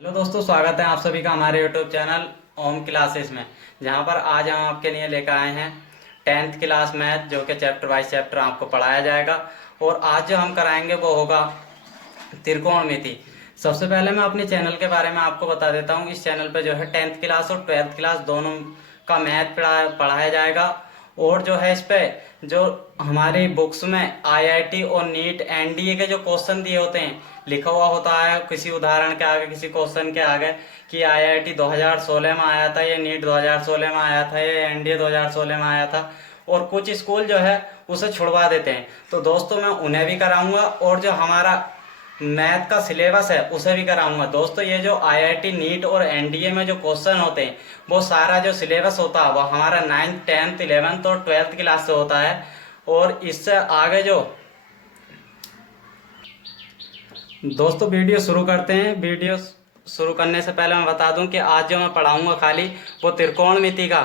Hello दोस्तों, स्वागत है आप सभी का हमारे यूट्यूब चैनल ओम क्लासेस में। जहां पर आज हम आपके लिए लेकर आए हैं 10th क्लास मैथ, जो कि चैप्टर वाइज चैप्टर आपको पढ़ाया जाएगा। और आज जो हम कराएंगे वो होगा त्रिकोणमिति। सबसे पहले मैं अपने चैनल के बारे में आपको बता देता हूँ। इस चैनल पे जो है 10th क्लास और 12th क्लास दोनों का मैथ पढ़ाया जाएगा। और जो है इस पे जो हमारी बुक्स में आईआईटी और नीट एनडीए के जो क्वेश्चन दिए होते हैं, लिखा हुआ होता है किसी उदाहरण के आगे, किसी क्वेश्चन के आगे कि आईआईटी 2016 में आया था, या नीट 2016 में आया था, या एनडीए 2016 में आया था। और कुछ स्कूल जो है उसे छुड़वा देते हैं। तो दोस्तों मैं उन्हें भी कराऊंगा, और जो हमारा मैथ का सिलेबस है उसे भी कराऊंगा। दोस्तों ये जो आईआईटी नीट और एनडीए में जो क्वेश्चन होते हैं, वो सारा जो सिलेबस होता है वो हमारा 9th 10th 11th और 12th क्लास से होता है। और इससे आगे जो दोस्तों वीडियो शुरू करते हैं। वीडियो शुरू करने से पहले मैं बता दूं कि आज जो मैं पढ़ाऊंगा खाली वो त्रिकोणमिति का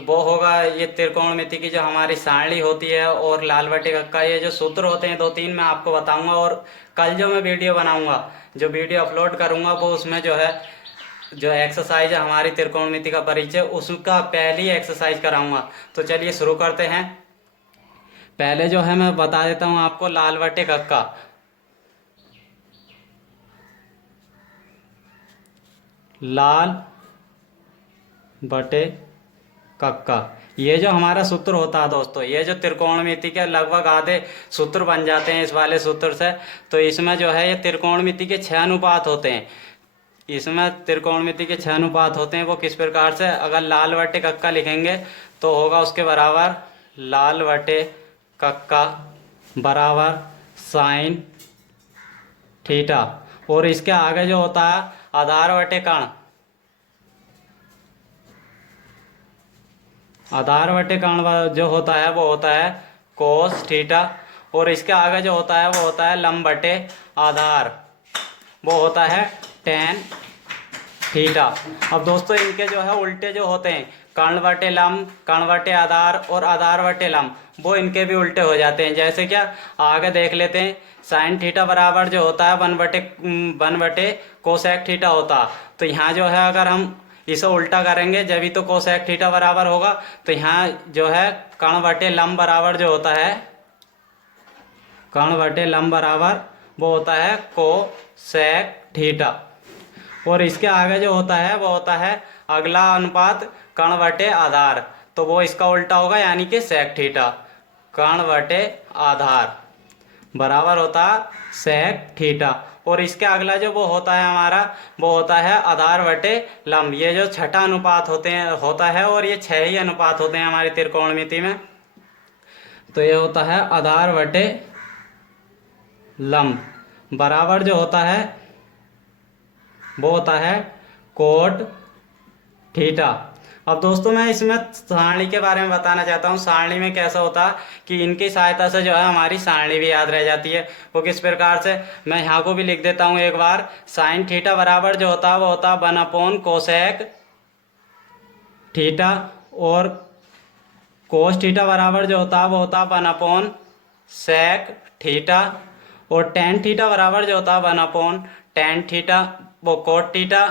वो होगा। ये त्रिकोणमिति की जो हमारी सारणी होती है और लाल बटे का ये जो सूत्र होते हैं दो तीन, मैं आपको बताऊंगा। और कल जो मैं वीडियो बनाऊंगा, जो वीडियो अपलोड करूंगा, वो उसमें जो है जो एक्सरसाइज है हमारी त्रिकोणमिति का परिचय, उसका पहली एक्सरसाइज कराऊंगा। तो चलिए शुरू करते हैं। पहले जो है मैं बता देता हूँ आपको लाल बटे का। लाल बटे कक्का, ये जो हमारा सूत्र होता है दोस्तों, ये जो त्रिकोणमिति के लगभग आधे सूत्र बन जाते हैं इस वाले सूत्र से। तो इसमें जो है ये त्रिकोणमिति के 6 अनुपात होते हैं। इसमें त्रिकोणमिति के 6 अनुपात होते हैं। वो किस प्रकार से, अगर लाल बटे कक्का लिखेंगे तो होगा उसके बराबर लाल बटे कक्का बराबर साइन थीटा। और इसके आगे जो होता है आधार बटे कर्ण, आधार बटे कर्ण जो होता है वो होता है कोस थीटा। और इसके आगे जो होता है वो होता है लंब बटे आधार, वो होता है टेन थीटा। अब दोस्तों इनके जो है उल्टे जो होते हैं, कर्ण बटे लंब, कर्ण बटे आधार और आधार बटे लंब, वो इनके भी उल्टे हो जाते हैं। जैसे क्या, आगे देख लेते हैं। साइन थीटा बराबर जो होता है वन बटे कोसेक थीटा होता। तो यहाँ जो है अगर हम इसे उल्टा करेंगे जब ही तो कोसेक थीटा बराबर होगा। तो यहाँ जो है कर्ण बटे लंब बराबर जो होता है, कर्ण बटे लंब बराबर वो होता है कोसेक थीटा। और इसके आगे जो होता है वो होता है अगला अनुपात कर्ण बटे आधार, तो वो इसका उल्टा होगा, यानी कि सेक थीटा। कर्ण बटे आधार बराबर होता है सेक थीटा। और इसके अगला जो वो होता है हमारा, वो होता है आधार बटे लंब। ये जो छठा अनुपात होता है, और ये 6 ही अनुपात होते हैं हमारी त्रिकोणमिति में। तो ये होता है आधार बटे लंब बराबर जो होता है वो होता है कोट थीटा। अब दोस्तों मैं इसमें सारणी के बारे में बताना चाहता हूँ। सारणी में कैसा होता है कि इनकी सहायता से जो है हमारी सारणी भी याद रह जाती है। वो किस प्रकार से, मैं यहाँ को भी लिख देता हूँ एक बार। साइन थीटा बराबर जो होता है वो होता है 1/, कोसेक थीटा। और कोस थीटा बराबर जो होता है वो होता है 1/, सेक थीटा। और टेन थीटा बराबर जो होता है 1/, टेन थीटा, वो कोट थीटा।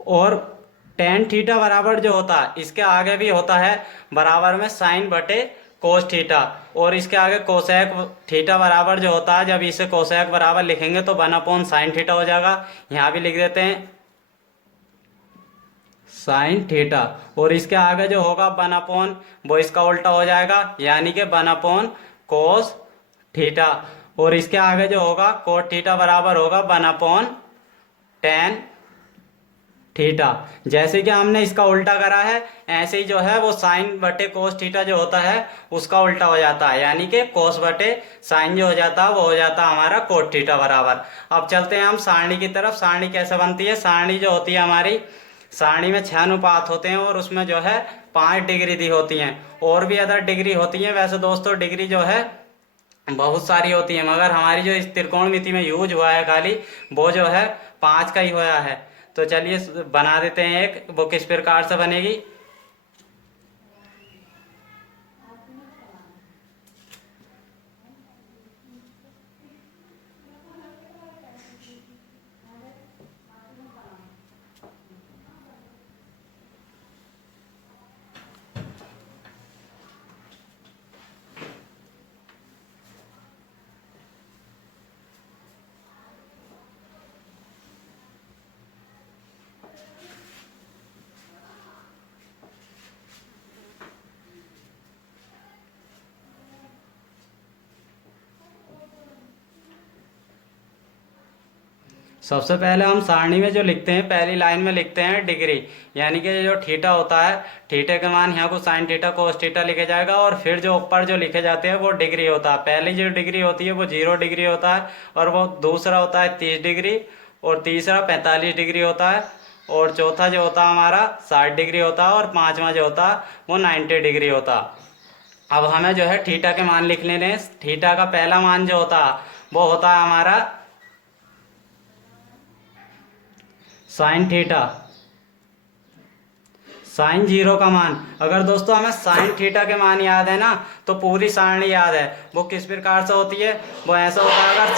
और टेन थीटा बराबर जो होता है इसके आगे भी होता है बराबर में साइन बटे कोस थीटा। और इसके आगे कोसेक थीटा बराबर जो होता है, जब इसे कोसेक बराबर लिखेंगे तो 1/, साइन थीटा हो जाएगा। यहाँ भी लिख देते हैं साइन थीटा। और इसके आगे जो होगा 1/, वो इसका उल्टा हो जाएगा, यानी कि 1/, कोस थीटा। और इसके आगे जो होगा कोट थीटा बराबर होगा 1/, टेन थीटा। जैसे कि हमने इसका उल्टा करा है, ऐसे ही जो है वो साइन बटे कोस थीटा जो होता है उसका उल्टा हो जाता है, यानी कि कोस बटे साइन जो हो जाता है वो हो जाता है हमारा कोट थीटा बराबर। अब चलते हैं हम सारणी की तरफ। सारणी कैसे बनती है? सारणी जो होती है हमारी, सारणी में 6 अनुपात होते हैं, और उसमें जो है 5 डिग्री दी होती हैं। और भी अदर डिग्री होती हैं। वैसे दोस्तों डिग्री जो है बहुत सारी होती है, मगर हमारी जो इस त्रिकोणमिति में यूज हुआ है खाली वो जो है 5 का ही हुआ है। तो चलिए बना देते हैं एक। वो किस प्रकार से बनेगी, सबसे पहले हम सारणी में जो लिखते हैं, पहली लाइन में लिखते हैं डिग्री, यानी कि जो थीटा होता है, थीटे के मान यहाँ को साइन थीटा कोस थीटा लिखे जाएगा, और फिर जो ऊपर जो लिखे जाते हैं वो डिग्री होता है। पहली जो डिग्री होती है वो 0 डिग्री होता है, और वो दूसरा होता है 30 डिग्री, और तीसरा 45 डिग्री होता है, और चौथा जो होता है हमारा 60 डिग्री होता है, और पाँचवा जो होता है वो 90 डिग्री होता है। अब हमें जो है थीटा के मान लिख लेने हैं। थीटा का पहला मान जो होता है वो होता है हमारा साइन थीटा, साइन 0 का मान। अगर दोस्तों हमें साइन थीटा के मान याद है ना, तो पूरी सारणी याद है। वो किस प्रकार से होती है, वो ऐसा होता है, अगर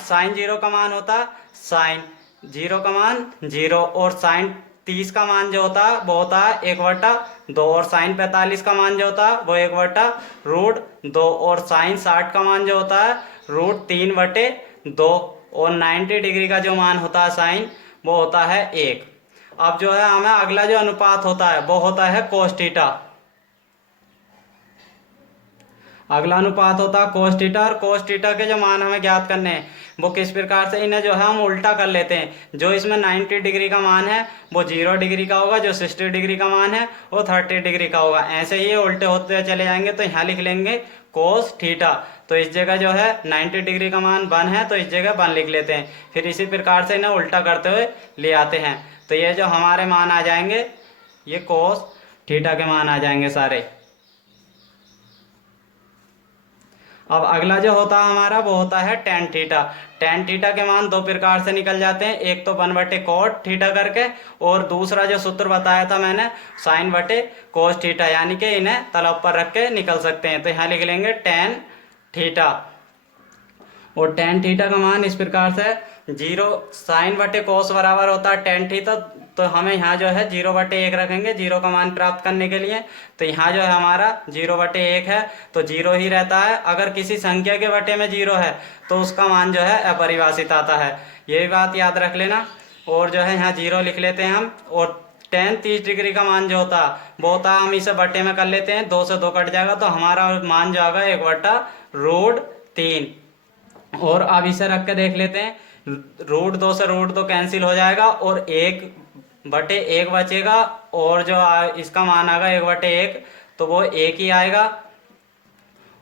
साइन 0 का मान होता है, साइन 0 का मान 0, और साइन 30 का मान जो होता है वो होता है 1/2, और साइन 45 का मान जो होता है वो 1/√2, और साइन 60 का मान जो होता है √3/2, और 90 डिग्री का जो मान होता है साइन वो होता है 1। अब जो है हमें अगला जो अनुपात होता है वो होता है कोस थीटा। अगला अनुपात होता है कोस थीटा, और कोस थीटा के जो मान हमें ज्ञात करने हैं वो किस प्रकार से, इन्हें जो है हम उल्टा कर लेते हैं। जो इसमें 90 डिग्री का मान है वो 0 डिग्री का होगा, जो 60 डिग्री का मान है वो 30 डिग्री का होगा। ऐसे ही उल्टे होते चले जाएंगे। तो यहाँ लिख लेंगे कोस थीटा, तो इस जगह जो है 90 डिग्री का मान 1 है, तो इस जगह 1 लिख लेते हैं। फिर इसी प्रकार से इन्हें उल्टा करते हुए ले आते हैं, तो ये जो हमारे मान आ जाएंगे ये कोस थीटा के मान आ जाएंगे सारे। अब अगला जो होता है हमारा वो होता है टेन थीटा। टेन थीटा के मान दो प्रकार से निकल जाते हैं, एक तो 1/cot थीटा करके, और दूसरा जो सूत्र बताया था मैंने sin/cos थीटा, यानी कि इन्हें तलब पर रख के निकल सकते हैं। तो यहाँ लिख लेंगे टेन थीटा, और टेन थीटा का मान इस प्रकार से 0 sin/cos बराबर होता है टेन थीटा, तो हमें यहाँ जो है 0/1 रखेंगे 0 का मान प्राप्त करने के लिए। तो यहाँ जो है हमारा 0/1 है, तो 0 ही रहता है। अगर किसी संख्या के बटे में 0 है तो उसका मान जो है अपरिभाषित आता है, यही बात याद रख लेना। और जो है यहाँ 0 लिख लेते हैं हम, और टेन 30 डिग्री का मान जो होता वो होता है, हम इसे बटे में कर लेते हैं, 2 से 2 कट जाएगा, तो हमारा मान जो आएगा 1/√3। और अब इसे रख के देख लेते हैं, √2 से √2 कैंसिल हो जाएगा, और 1/1 बचेगा, और जो इसका मान आएगा 1/1, तो वो 1 ही आएगा।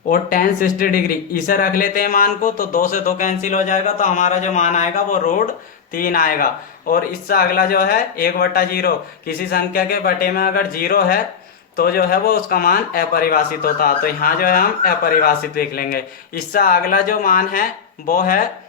और tan 60 डिग्री इसे रख लेते हैं मान को, तो 2 से 2 कैंसिल हो जाएगा, तो हमारा जो मान आएगा वो √3 आएगा। और इससे अगला जो है 1/0, किसी संख्या के बटे में अगर 0 है तो जो है वो उसका मान अपरिभाषित होता है, तो यहाँ जो है हम अपरिभाषित लिख लेंगे। इससे अगला जो मान है वो है,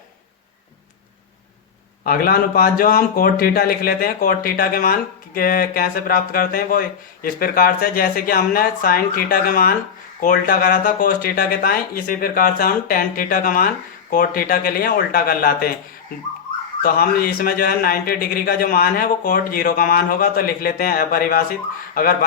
अगला अनुपात जो हम कोट थीटा लिख लेते हैं। कोट थीटा के मान कैसे प्राप्त करते हैं, वो इस प्रकार से, जैसे कि हमने साइन थीटा के मान को उल्टा करा था कोस थीटा के ताई, इसी प्रकार से हम टेन थीटा का मान कोट थीटा के लिए उल्टा कर लाते हैं। तो हम इसमें जो है 90 डिग्री का जो मान है वो कोट 0 का मान होगा, तो लिख लेते हैं अपरिभाषित। अगर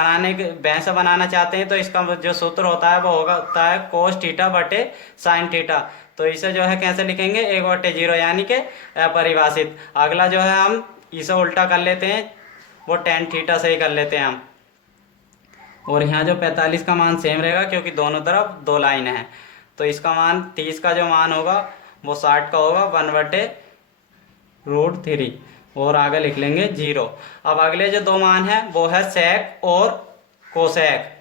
भैंस बनाना चाहते हैं तो इसका जो सूत्र होता है वो होता है कोस थीटा बटे साइन थीटा, तो इसे जो है कैसे लिखेंगे 1/0, यानी कि अपरिभाषित। अगला जो है हम इसे उल्टा कर लेते हैं, वो टेन थीटा से ही कर लेते हैं हम। और यहाँ जो 45 का मान सेम रहेगा, क्योंकि दोनों तरफ 2 लाइन है, तो इसका मान 30 का जो मान होगा वो 60 का होगा 1/√3, और आगे लिख लेंगे 0। अब अगले जो 2 मान है वो है सेक और कोसेक।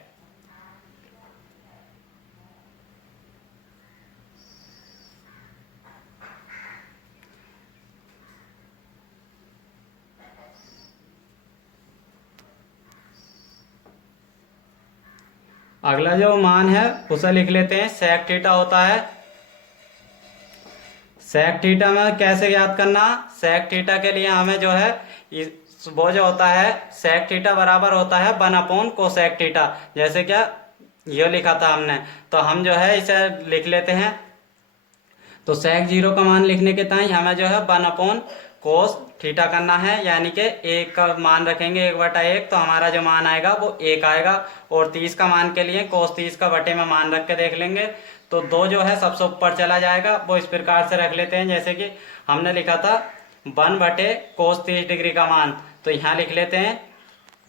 अगला जो मान है उसे लिख लेते हैं सेक थीटा होता है। सेक थीटा में कैसे याद करना, सेक थीटा के लिए हमें जो है वो जो होता है सेक थीटा बराबर होता है 1/कोसेक थीटा, जैसे क्या ये लिखा था हमने, तो हम जो है इसे लिख लेते हैं। तो सेक 0 का मान लिखने के ताई हमें जो है 1/कोस थीटा करना है, यानी कि 1 का मान रखेंगे 1/1, तो हमारा जो मान आएगा वो 1 आएगा। और 30 का मान के लिए कोस 30 का बटे में मान रख के देख लेंगे, तो 2 जो है सबसे ऊपर चला जाएगा, वो इस प्रकार से रख लेते हैं, जैसे कि हमने लिखा था 1/कोस 30 डिग्री का मान, तो यहाँ लिख लेते हैं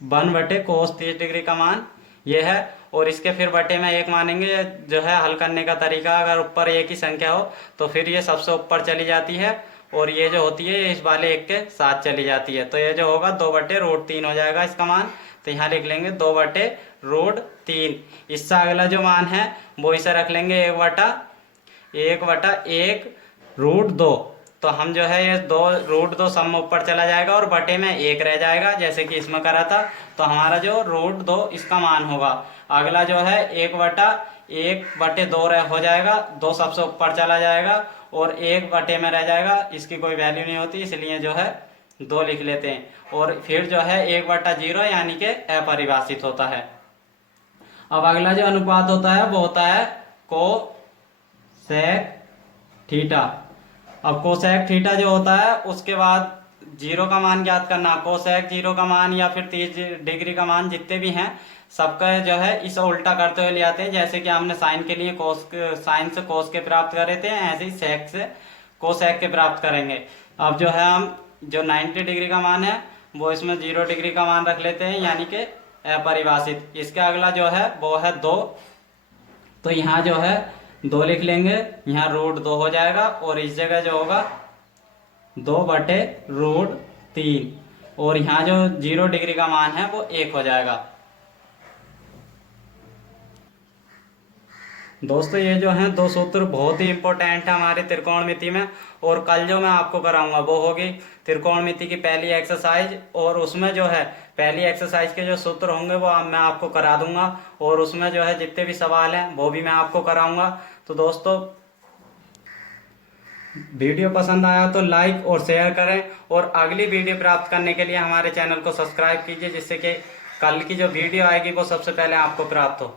1/कोस 30 डिग्री का मान ये है। और इसके फिर बटे में 1 मानेंगे, जो है हल करने का तरीका, अगर ऊपर एक ही संख्या हो तो फिर ये सबसे ऊपर चली जाती है, और ये जो होती है इस वाले एक के साथ चली जाती है। तो ये जो होगा 2/√3 हो जाएगा इसका मान। तो यहाँ लिख लेंगे 2/√3। इससे अगला जो मान है वो इसे रख लेंगे 1/1√2। तो हम जो है ये 2√2 सब में ऊपर चला जाएगा और बटे में 1 रह जाएगा, जैसे कि इसमें करा था। तो हमारा जो √2 इसका मान होगा। अगला जो है 1/1/2 हो जाएगा, 2 सबसे ऊपर चला जाएगा और 1 बटे में रह जाएगा। इसकी कोई वैल्यू नहीं होती, इसलिए जो है 2 लिख लेते हैं। और फिर जो है 1/0 यानी कि अपरिभाषित होता है। अब अगला जो अनुपात होता है वो होता है कोसेक थीटा। अब कोसेक थीटा जो होता है उसके बाद 0 का मान ज्ञात करना। कोसेक 0 का मान या फिर 30 डिग्री का मान जितने भी हैं सबका जो है इसे उल्टा करते हुए ले आते हैं। जैसे कि हमने साइन के लिए साइन से कोस के प्राप्त करे थे, ऐसे ही सेक से कोसेक के प्राप्त करेंगे। अब जो है हम जो 90 डिग्री का मान है वो इसमें 0 डिग्री का मान रख लेते हैं, यानी कि अपरिभाषित। इसके अगला जो है वो है 2। तो यहाँ जो है 2 लिख लेंगे, यहाँ √2 हो जाएगा और इस जगह जो होगा 2/√3 और यहाँ जो 0 डिग्री का मान है वो 1 हो जाएगा। दोस्तों ये जो है 2 सूत्र बहुत ही इंपॉर्टेंट है हमारे त्रिकोणमिति में। और कल जो मैं आपको कराऊंगा वो होगी त्रिकोणमिति की पहली एक्सरसाइज, और उसमें जो है पहली एक्सरसाइज के जो सूत्र होंगे वो मैं आपको करा दूंगा और उसमें जो है जितने भी सवाल हैं वो भी मैं आपको कराऊंगा। तो दोस्तों वीडियो पसंद आया तो लाइक और शेयर करें और अगली वीडियो प्राप्त करने के लिए हमारे चैनल को सब्सक्राइब कीजिए, जिससे कि कल की जो वीडियो आएगी वो सबसे पहले आपको प्राप्त हो।